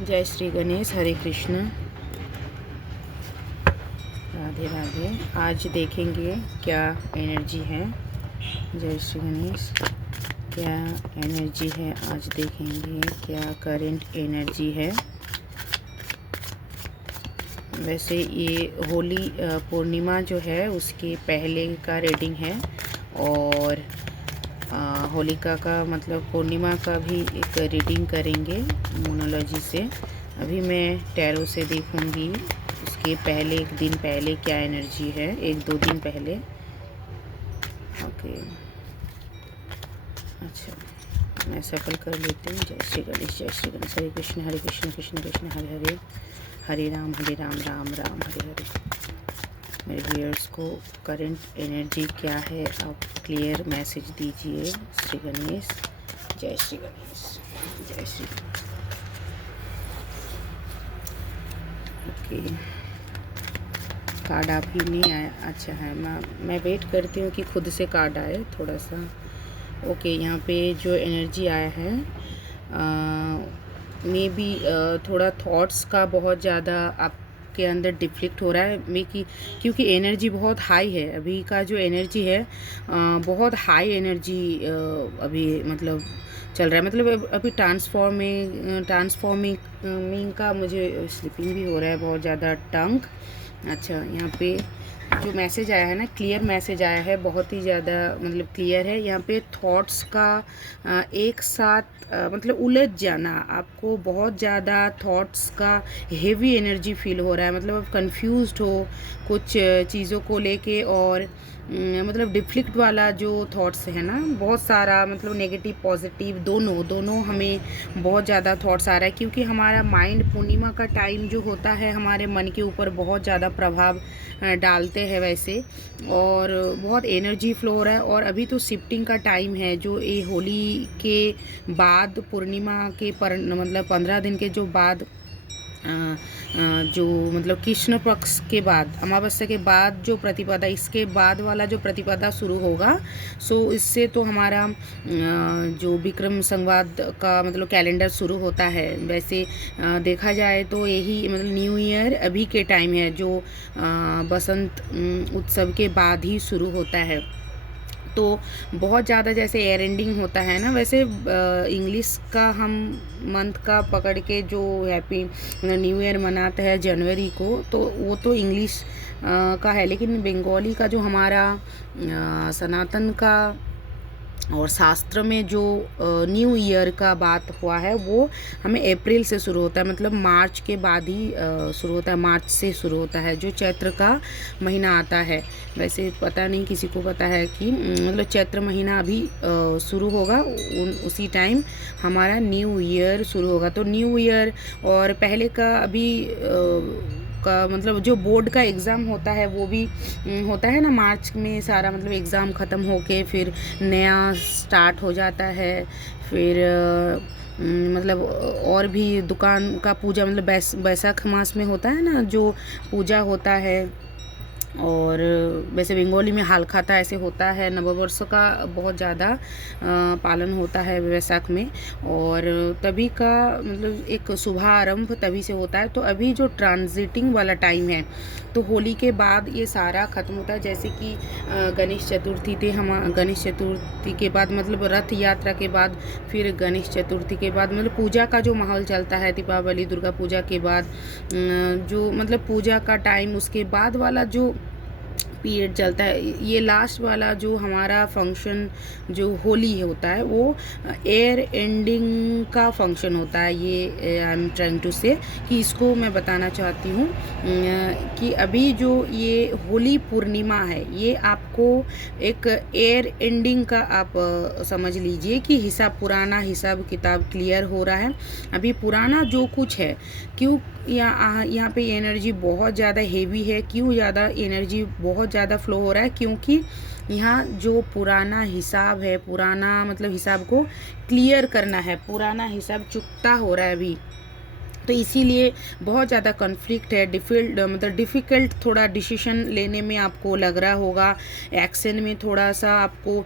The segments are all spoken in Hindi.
जय श्री गणेश, हरे कृष्ण, राधे राधे। आज देखेंगे क्या एनर्जी है। जय श्री गणेश, क्या एनर्जी है आज देखेंगे, क्या करंट एनर्जी है। वैसे ये होली पूर्णिमा जो है उसके पहले का रीडिंग है और होलिका का मतलब पूर्णिमा का भी एक रीडिंग करेंगे मोनोलॉजी से। अभी मैं टैरो से देखूंगी उसके पहले, एक दिन पहले क्या एनर्जी है, एक दो दिन पहले। ओके, अच्छा मैं सफल कर लेती हूँ। जय श्री गणेश, जय श्री गणेश, हरे कृष्ण कृष्ण कृष्ण हरे हरे, हरे राम राम राम हरे हरे। मेरे व्यूअर्स को करंट एनर्जी क्या है आप क्लियर मैसेज दीजिए। श्री गणेश, जय श्री गणेश, जय श्री। ओके, कार्ड आप ही नहीं आया, अच्छा है। मैं वेट करती हूँ कि खुद से कार्ड आए थोड़ा सा। ओके, यहाँ पे जो एनर्जी आया है मे बी थोड़ा थॉट्स का बहुत ज़्यादा आपके अंदर डिफ्लिक्ट हो रहा है मे की, क्योंकि एनर्जी बहुत हाई है। अभी का जो एनर्जी है बहुत हाई एनर्जी अभी मतलब चल रहा है। मतलब अभी ट्रांसफॉर्मिंग का मुझे स्लिपिंग भी हो रहा है बहुत ज़्यादा टंग। अच्छा, यहाँ पे जो मैसेज आया है ना, क्लियर मैसेज आया है, बहुत ही ज़्यादा मतलब क्लियर है। यहाँ पे थॉट्स का एक साथ मतलब उलझ जाना, आपको बहुत ज़्यादा थॉट्स का हेवी एनर्जी फील हो रहा है। मतलब आप कंफ्यूज्ड हो कुछ चीज़ों को लेके, और मतलब डिफ्लिक्ट वाला जो थॉट्स है ना, बहुत सारा मतलब नेगेटिव पॉजिटिव दोनों दोनों हमें बहुत ज़्यादा थॉट्स आ रहा है। क्योंकि हमारा माइंड पूर्णिमा का टाइम जो होता है हमारे मन के ऊपर बहुत ज़्यादा प्रभाव डालते हैं वैसे, और बहुत एनर्जी फ्लो हो रहा है। और अभी तो शिफ्टिंग का टाइम है, जो ये होली के बाद पूर्णिमा के मतलब 15 दिन के जो बाद जो मतलब कृष्ण पक्ष के बाद, अमावस्या के बाद जो प्रतिपदा, इसके बाद वाला जो प्रतिपदा शुरू होगा, सो इससे तो हमारा जो विक्रम संवाद का मतलब कैलेंडर शुरू होता है। वैसे देखा जाए तो यही मतलब न्यू ईयर अभी के टाइम है, जो बसंत उत्सव के बाद ही शुरू होता है। तो बहुत ज़्यादा जैसे एयर एंडिंग होता है ना, वैसे इंग्लिश का हम मंथ का पकड़ के जो हैप्पी न्यू ईयर मनाते हैं जनवरी को, तो वो तो इंग्लिश का है। लेकिन बंगाली का जो हमारा सनातन का और शास्त्र में जो न्यू ईयर का बात हुआ है, वो हमें अप्रैल से शुरू होता है, मतलब मार्च के बाद ही शुरू होता है। मार्च से शुरू होता है, जो चैत्र का महीना आता है। वैसे पता नहीं किसी को पता है कि मतलब चैत्र महीना अभी शुरू होगा, उसी टाइम हमारा न्यू ईयर शुरू होगा। तो न्यू ईयर और पहले का अभी का मतलब जो बोर्ड का एग्ज़ाम होता है वो भी होता है ना मार्च में, सारा मतलब एग्ज़ाम ख़त्म होके फिर नया स्टार्ट हो जाता है। फिर मतलब और भी दुकान का पूजा, मतलब बैसाख मास में होता है ना जो पूजा होता है। और वैसे बंगाली में हाल खाता ऐसे होता है, नववर्ष का बहुत ज़्यादा पालन होता है वैशाख में, और तभी का मतलब एक शुभारंभ तभी से होता है। तो अभी जो ट्रांजिटिंग वाला टाइम है, तो होली के बाद ये सारा ख़त्म होता है। जैसे कि गणेश चतुर्थी थे, हम गणेश चतुर्थी के बाद मतलब रथ यात्रा के बाद, फिर गणेश चतुर्थी के बाद मतलब पूजा का जो माहौल चलता है, दीपावली दुर्गा पूजा के बाद जो मतलब पूजा का टाइम, उसके बाद वाला जो पीरियड चलता है, ये लास्ट वाला जो हमारा फंक्शन जो होली होता है, वो एयर एंडिंग का फंक्शन होता है। ये आई एम ट्राइंग टू से कि इसको मैं बताना चाहती हूँ कि अभी जो ये होली पूर्णिमा है, ये आपको एक एयर एंडिंग का आप समझ लीजिए कि हिसाब, पुराना हिसाब किताब क्लियर हो रहा है। अभी पुराना जो कुछ है, क्यों यहाँ पे एनर्जी बहुत ज़्यादा हेवी है, क्यों ज़्यादा एनर्जी बहुत ज़्यादा फ्लो हो रहा है, क्योंकि यहाँ जो पुराना हिसाब है, पुराना मतलब हिसाब को क्लियर करना है, पुराना हिसाब चुकता हो रहा है अभी। तो इसीलिए बहुत ज़्यादा कॉन्फ्लिक्ट है, डिफ़िकल्ट थोड़ा डिसीजन लेने में आपको लग रहा होगा। एक्शन में थोड़ा सा आपको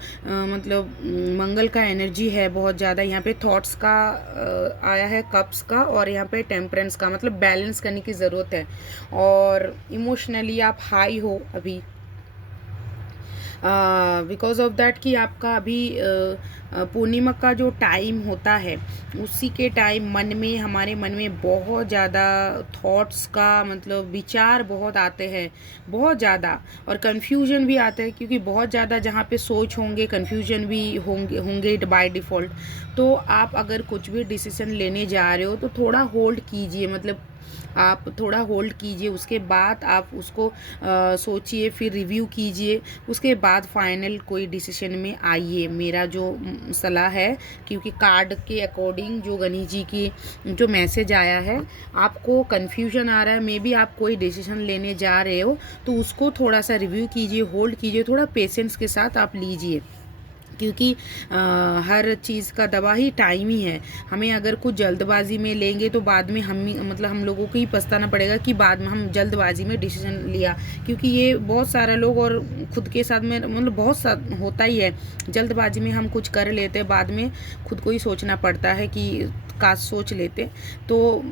मंगल का एनर्जी है बहुत ज़्यादा। यहाँ पे थॉट्स का आया है, कप्स का, और यहाँ पे टेम्परेंस का, मतलब बैलेंस करने की ज़रूरत है। और इमोशनली आप हाई हो अभी, बिकॉज ऑफ दैट कि आपका अभी पूर्णिमा का जो टाइम होता है उसी के टाइम हमारे मन में बहुत ज़्यादा थॉट्स का विचार बहुत आते हैं, बहुत ज़्यादा, और कन्फ्यूजन भी आता है, क्योंकि बहुत ज़्यादा जहाँ पे सोच होंगे कन्फ्यूजन भी होंगे बाय डिफ़ॉल्ट। तो आप अगर कुछ भी डिसीजन लेने जा रहे हो तो थोड़ा होल्ड कीजिए, आप थोड़ा होल्ड कीजिए, उसके बाद आप उसको सोचिए, फिर रिव्यू कीजिए, उसके बाद फाइनल कोई डिसीजन में आइए। मेरा जो सलाह है, क्योंकि कार्ड के अकॉर्डिंग जो गणेश जी की जो मैसेज आया है, आपको कन्फ्यूजन आ रहा है, मे बी आप कोई डिसीजन लेने जा रहे हो तो उसको थोड़ा सा रिव्यू कीजिए, होल्ड कीजिए, थोड़ा पेशेंस के साथ आप लीजिए, क्योंकि हर चीज़ का दवा ही टाइम ही है। हमें अगर कुछ जल्दबाजी में लेंगे तो बाद में हम लोगों को ही पछताना पड़ेगा कि बाद में हम जल्दबाजी में डिसीजन लिया, क्योंकि ये बहुत सारा लोग और खुद के साथ में बहुत होता ही है। जल्दबाजी में हम कुछ कर लेते हैं, बाद में खुद को ही सोचना पड़ता है कि काश सोच लेते। तो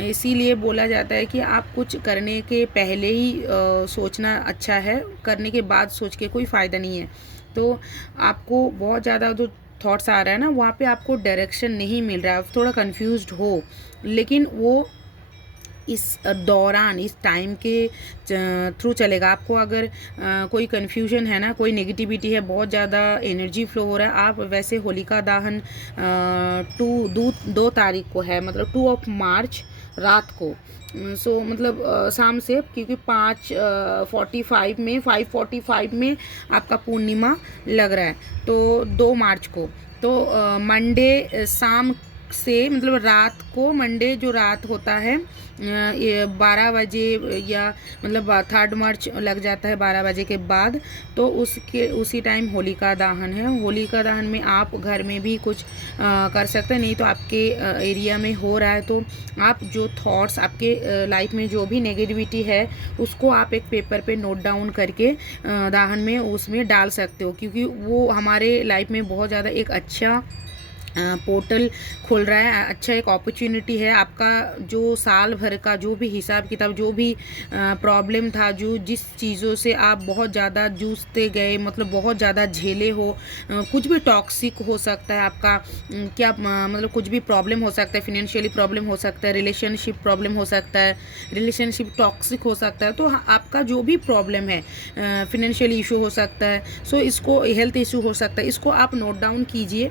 इसीलिए बोला जाता है कि आप कुछ करने के पहले ही सोचना अच्छा है, करने के बाद सोच के कोई फ़ायदा नहीं है। तो आपको बहुत ज़्यादा जो थॉट्स आ रहा है ना, वहाँ पे आपको डायरेक्शन नहीं मिल रहा है, आप थोड़ा कंफ्यूज्ड हो, लेकिन वो इस दौरान, इस टाइम के थ्रू चलेगा। आपको अगर कोई कन्फ्यूजन है ना, कोई नेगेटिविटी है, बहुत ज़्यादा एनर्जी फ्लो हो रहा है, आप वैसे होलिका दहन 2 तारीख को है, 2 मार्च रात को, शाम से, क्योंकि 5:45 में आपका पूर्णिमा लग रहा है, तो 2 मार्च को। तो मंडे शाम से, रात को, मंडे जो रात होता है ये 12 बजे, या 3 मार्च लग जाता है 12 बजे के बाद, तो उसी टाइम होलिका दहन है। होलिका दहन में आप घर में भी कुछ कर सकते हैं, नहीं तो आपके एरिया में हो रहा है तो आप जो थॉट्स आपके लाइफ में जो भी नेगेटिविटी है उसको आप एक पेपर पे नोट डाउन करके दहन में उसमें डाल सकते हो, क्योंकि वो हमारे लाइफ में बहुत ज़्यादा एक अच्छा पोर्टल खोल रहा है, अच्छा एक अपॉर्चुनिटी है। आपका जो साल भर का जो भी हिसाब किताब, जो भी प्रॉब्लम था, जिस चीज़ों से आप बहुत ज़्यादा जूझते गए, बहुत ज़्यादा झेले हो, कुछ भी टॉक्सिक हो सकता है आपका, कुछ भी प्रॉब्लम हो सकता है, फिनेंशियली प्रॉब्लम हो सकता है, रिलेशनशिप प्रॉब्लम हो सकता है, रिलेशनशिप टॉक्सिक हो सकता है। तो आपका जो भी प्रॉब्लम है, फिनेंशियली इशू हो सकता है, इसको हेल्थ इशू हो सकता है, इसको आप नोट डाउन कीजिए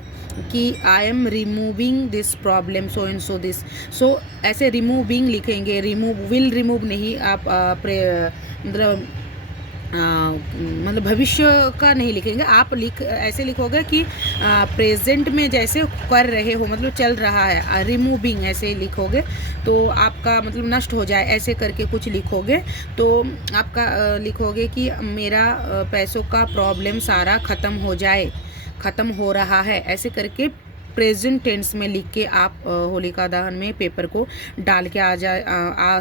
कि I am removing this problem so and so this. ऐसे रिमूविंग लिखेंगे, रिमूव नहीं, आप भविष्य का नहीं लिखेंगे, आप ऐसे लिखोगे कि प्रेजेंट में जैसे कर रहे हो, चल रहा है, रिमूविंग ऐसे लिखोगे तो आपका नष्ट हो जाए, ऐसे करके कुछ लिखोगे तो आपका लिखोगे कि मेरा पैसों का प्रॉब्लम सारा ख़त्म हो जाए, ख़त्म हो रहा है, ऐसे करके प्रेजेंट टेंस में लिख के आप होलिका दहन में पेपर को डाल के आ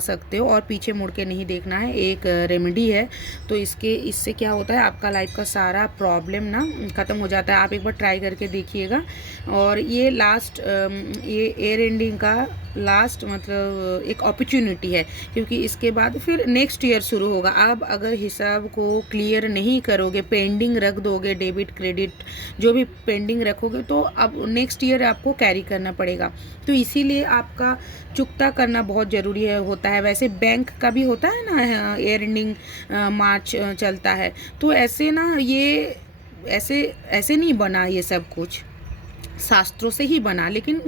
सकते हो, और पीछे मुड़ के नहीं देखना है। एक रेमेडी है, तो इससे क्या होता है, आपका लाइफ का सारा प्रॉब्लम ना ख़त्म हो जाता है। आप एक बार ट्राई करके देखिएगा। और ये ये ईयर एंडिंग का लास्ट एक अपॉर्चुनिटी है, क्योंकि इसके बाद फिर नेक्स्ट ईयर शुरू होगा। आप अगर हिसाब को क्लियर नहीं करोगे, पेंडिंग रख दोगे, डेबिट क्रेडिट जो भी पेंडिंग रखोगे, तो अब नेक्स्ट ईयर आपको कैरी करना पड़ेगा। तो इसीलिए आपका चुकता करना बहुत ज़रूरी होता है। वैसे बैंक का भी होता है ना, ईयर एंडिंग मार्च चलता है, तो ऐसे ना ये ऐसे नहीं बना, ये सब कुछ शास्त्रों से ही बना, लेकिन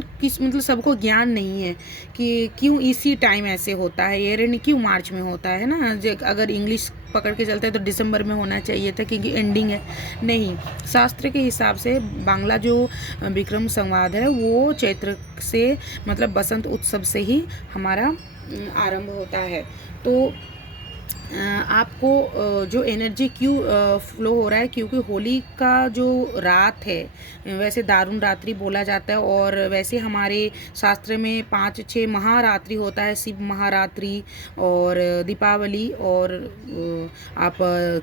सबको ज्ञान नहीं है कि क्यों इसी टाइम ऐसे होता है, ईयर एंड क्यों मार्च में होता है ना। अगर इंग्लिश पकड़ के चलते हैं तो दिसंबर में होना चाहिए था, क्योंकि एंडिंग है। नहीं, शास्त्र के हिसाब से बांग्ला जो विक्रम संवाद है वो चैत्र से, बसंत उत्सव से ही हमारा आरंभ होता है। तो आपको जो एनर्जी क्यों फ्लो हो रहा है, क्योंकि होली का जो रात है वैसे दारुण रात्रि बोला जाता है, और वैसे हमारे शास्त्र में 5-6 महारात्रि होता है, शिव महारात्रि और दीपावली और आप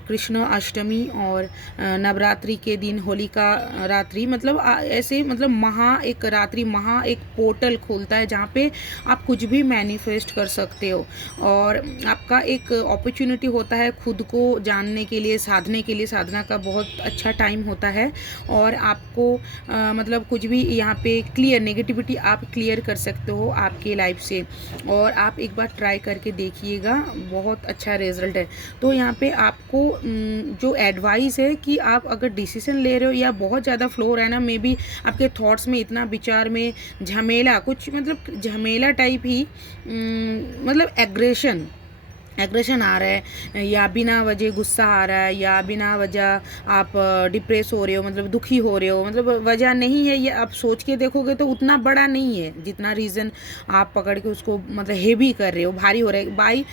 कृष्ण अष्टमी और नवरात्रि के दिन होलिका रात्रि, मतलब ऐसे मतलब एक रात्रि एक पोर्टल खोलता है जहाँ पे आप कुछ भी मैनिफेस्ट कर सकते हो, और आपका एक अपॉर्चुनिटी होता है खुद को जानने के लिए, साधने के लिए। साधना का बहुत अच्छा टाइम होता है, और आपको मतलब कुछ भी यहाँ पे क्लियर नेगेटिविटी आप क्लियर कर सकते हो आपके लाइफ से, और आप एक बार ट्राई करके देखिएगा, बहुत अच्छा रिजल्ट है। तो यहाँ पे आपको जो एडवाइस है कि आप अगर डिसीजन ले रहे हो या बहुत ज़्यादा फ्लो हो रहा है ना, मे बी आपके थॉट्स में इतना विचार में झमेला, कुछ मतलब झमेला टाइप ही, मतलब एग्रेशन आ रहा है, या बिना वजह गुस्सा आ रहा है, या बिना वजह आप डिप्रेस हो रहे हो, मतलब दुखी हो रहे हो, मतलब वजह नहीं है, ये आप सोच के देखोगे तो उतना बड़ा नहीं है जितना रीज़न आप पकड़ के उसको मतलब हेवी कर रहे हो, भारी हो रहा है।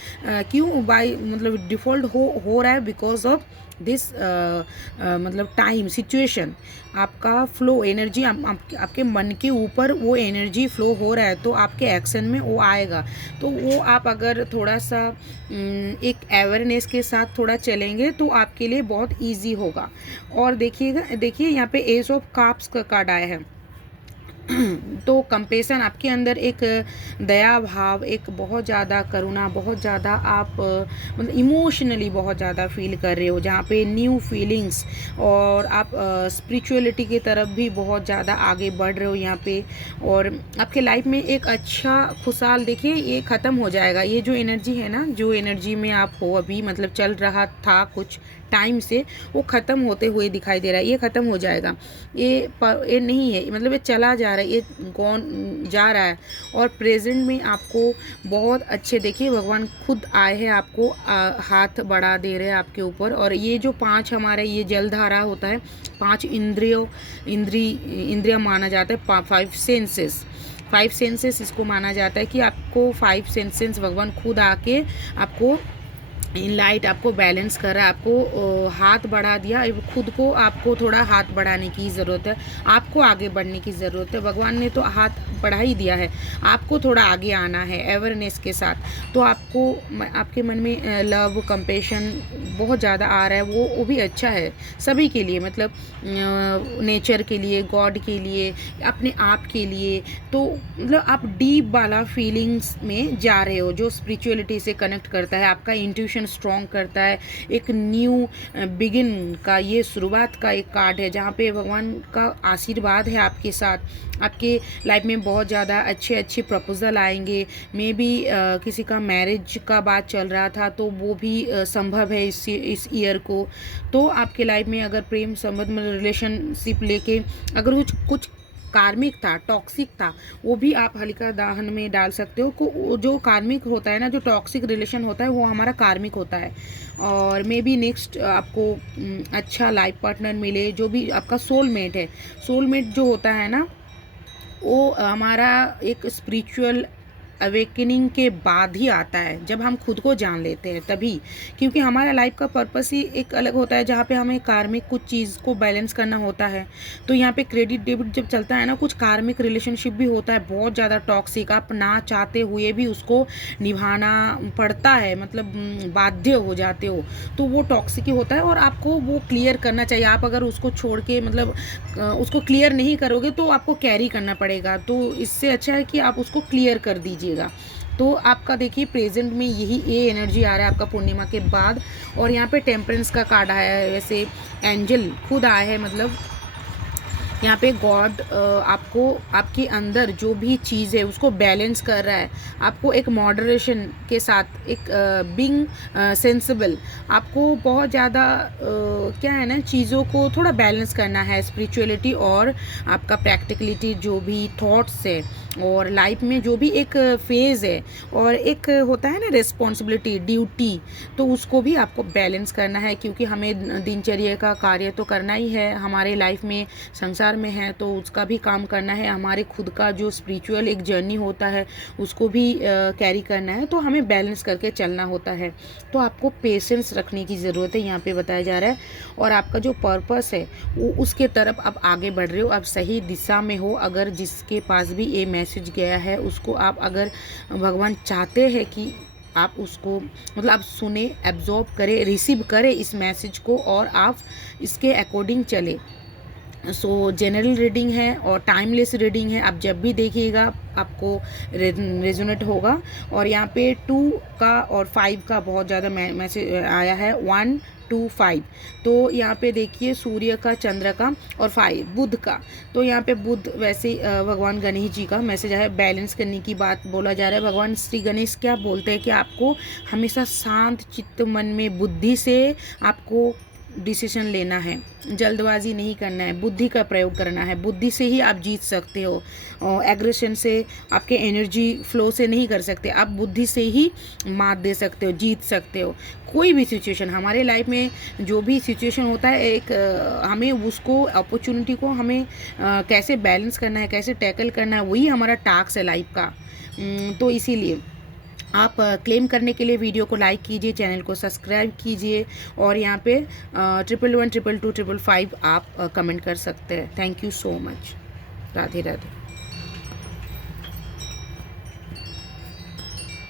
क्यों बाई मतलब डिफ़ॉल्ट हो रहा है बिकॉज ऑफ दिस मतलब टाइम सिचुएशन, आपका फ्लो एनर्जी आपके मन के ऊपर वो एनर्जी फ्लो हो रहा है, तो आपके एक्शन में वो आएगा। तो वो आप अगर थोड़ा सा एक अवेयरनेस के साथ थोड़ा चलेंगे तो आपके लिए बहुत इजी होगा। और देखिए यहाँ पे एज ऑफ कप्स का कार्ड आया है। तो कंपेशन, आपके अंदर एक दया भाव, एक बहुत ज़्यादा करुणा, बहुत ज़्यादा आप मतलब इमोशनली बहुत ज़्यादा फील कर रहे हो, जहाँ पे न्यू फीलिंग्स, और आप स्पिरिचुअलिटी की तरफ भी बहुत ज़्यादा आगे बढ़ रहे हो यहाँ पे। और आपके लाइफ में एक अच्छा खुशहाल, देखिए ये ख़त्म हो जाएगा, ये जो एनर्जी है ना, जो एनर्जी में आप हो अभी, मतलब चल रहा था कुछ टाइम से, वो ख़त्म होते हुए दिखाई दे रहा है, ये ख़त्म हो जाएगा। ये नहीं है, मतलब ये चला जा रहा है, ये कौन जा रहा है। और प्रेजेंट में आपको बहुत अच्छे, देखिए भगवान खुद आए हैं, आपको हाथ बढ़ा दे रहे हैं आपके ऊपर। और ये जो 5 हमारे ये जलधारा होता है, 5 इंद्रिय माना जाता है, 5 सेंसेस इसको माना जाता है कि आपको 5 सेंसेस भगवान खुद आके आपको इन लाइट आपको बैलेंस कर रहा है, आपको हाथ बढ़ा दिया, खुद को आपको थोड़ा हाथ बढ़ाने की ज़रूरत है, आपको आगे बढ़ने की ज़रूरत है। भगवान ने तो हाथ बढ़ा ही दिया है, आपको थोड़ा आगे आना है अवेयरनेस के साथ। तो आपको आपके मन में लव कंपैशन बहुत ज़्यादा आ रहा है, वो भी अच्छा है सभी के लिए, मतलब नेचर के लिए, गॉड के लिए, अपने आप के लिए। तो मतलब आप डीप वाला फीलिंग्स में जा रहे हो, जो स्पिरिचुअलिटी से कनेक्ट करता है, आपका इंट्यूशन स्ट्रॉन्ग करता है। एक न्यू बिगिन का ये शुरुआत का एक कार्ड है, जहाँ पे भगवान का आशीर्वाद है आपके साथ। आपके लाइफ में बहुत ज़्यादा अच्छे प्रपोजल आएंगे, मे बी किसी का मैरिज का बात चल रहा था तो वो भी संभव है इस ईयर को। तो आपके लाइफ में अगर प्रेम संबंध में रिलेशनशिप लेके अगर कुछ कार्मिक था, टॉक्सिक था, वो भी आप हल्का दाहन में डाल सकते हो। जो कार्मिक होता है ना, जो टॉक्सिक रिलेशन होता है, वो हमारा कार्मिक होता है। और मे बी नेक्स्ट आपको अच्छा लाइफ पार्टनर मिले, जो भी आपका सोलमेट है। सोलमेट जो होता है ना, वो हमारा एक स्पिरिचुअल अवेकनिंग के बाद ही आता है, जब हम खुद को जान लेते हैं तभी। क्योंकि हमारा लाइफ का पर्पस ही एक अलग होता है, जहाँ पे हमें कार्मिक कुछ चीज़ को बैलेंस करना होता है। तो यहाँ पे क्रेडिट डेबिट जब चलता है ना, कुछ कार्मिक रिलेशनशिप भी होता है बहुत ज़्यादा टॉक्सिक, आप ना चाहते हुए भी उसको निभाना पड़ता है, मतलब बाध्य हो जाते हो, तो वो टॉक्सिक ही होता है। और आपको वो क्लियर करना चाहिए। आप अगर उसको छोड़ के मतलब उसको क्लियर नहीं करोगे तो आपको कैरी करना पड़ेगा। तो इससे अच्छा है कि आप उसको क्लियर कर दीजिएगा। तो आपका देखिए प्रेजेंट में यही ये एनर्जी आ रहा है आपका पूर्णिमा के बाद। और यहाँ पे टेम्परेंस का कार्ड आया है, वैसे एंजल खुद आया है, मतलब यहाँ पे गॉड आपको आपके अंदर जो भी चीज़ है उसको बैलेंस कर रहा है। आपको एक मॉडरेशन के साथ, एक बीइंग सेंसिबल, आपको बहुत ज़्यादा क्या है ना, चीज़ों को थोड़ा बैलेंस करना है। स्पिरिचुअलिटी और आपका प्रैक्टिकलिटी, जो भी थॉट्स है और लाइफ में जो भी एक फेज़ है और एक होता है ना रिस्पॉन्सिबिलिटी, ड्यूटी, तो उसको भी आपको बैलेंस करना है, क्योंकि हमें दिनचर्या का कार्य तो करना ही है, हमारे लाइफ में संसार में है तो उसका भी काम करना है, हमारे खुद का जो स्पिरिचुअल एक जर्नी होता है उसको भी कैरी करना है, तो हमें बैलेंस करके चलना होता है। तो आपको पेशेंस रखने की ज़रूरत है, यहाँ पे बताया जा रहा है। और आपका जो पर्पस है वो उसके तरफ आप आगे बढ़ रहे हो, आप सही दिशा में हो। अगर जिसके पास भी ये मैसेज गया है उसको आप, अगर भगवान चाहते हैं कि आप उसको मतलब आप सुने, एब्जॉर्ब करें, रिसीव करें इस मैसेज को और आप इसके अकॉर्डिंग चले। सो जनरल रीडिंग है और टाइमलेस रीडिंग है, आप जब भी देखिएगा आपको रेजोनेट होगा। और यहाँ पे 2 का और 5 का बहुत ज़्यादा मैसेज आया है, 1 2 5। तो यहाँ पे देखिए सूर्य का, चंद्र का और 5 बुध का। तो यहाँ पे बुध वैसे भगवान गणेश जी का मैसेज है, बैलेंस करने की बात बोला जा रहा है। भगवान श्री गणेश क्या बोलते हैं कि आपको हमेशा शांत चित्त मन में बुद्धि से आपको डिसीजन लेना है, जल्दबाजी नहीं करना है, बुद्धि का प्रयोग करना है। बुद्धि से ही आप जीत सकते हो, और एग्रेशन से, आपके एनर्जी फ्लो से नहीं कर सकते। आप बुद्धि से ही मात दे सकते हो, जीत सकते हो कोई भी सिचुएशन। हमारे लाइफ में जो भी सिचुएशन होता है, एक हमें उसको अपॉर्चुनिटी को हमें कैसे बैलेंस करना है, कैसे टैकल करना है, वही हमारा टास्क है लाइफ का। तो इसीलिए आप क्लेम करने के लिए वीडियो को लाइक कीजिए, चैनल को सब्सक्राइब कीजिए, और यहाँ पे 1111 222 555 आप कमेंट कर सकते हैं। Thank you so much. Radhe Radhe.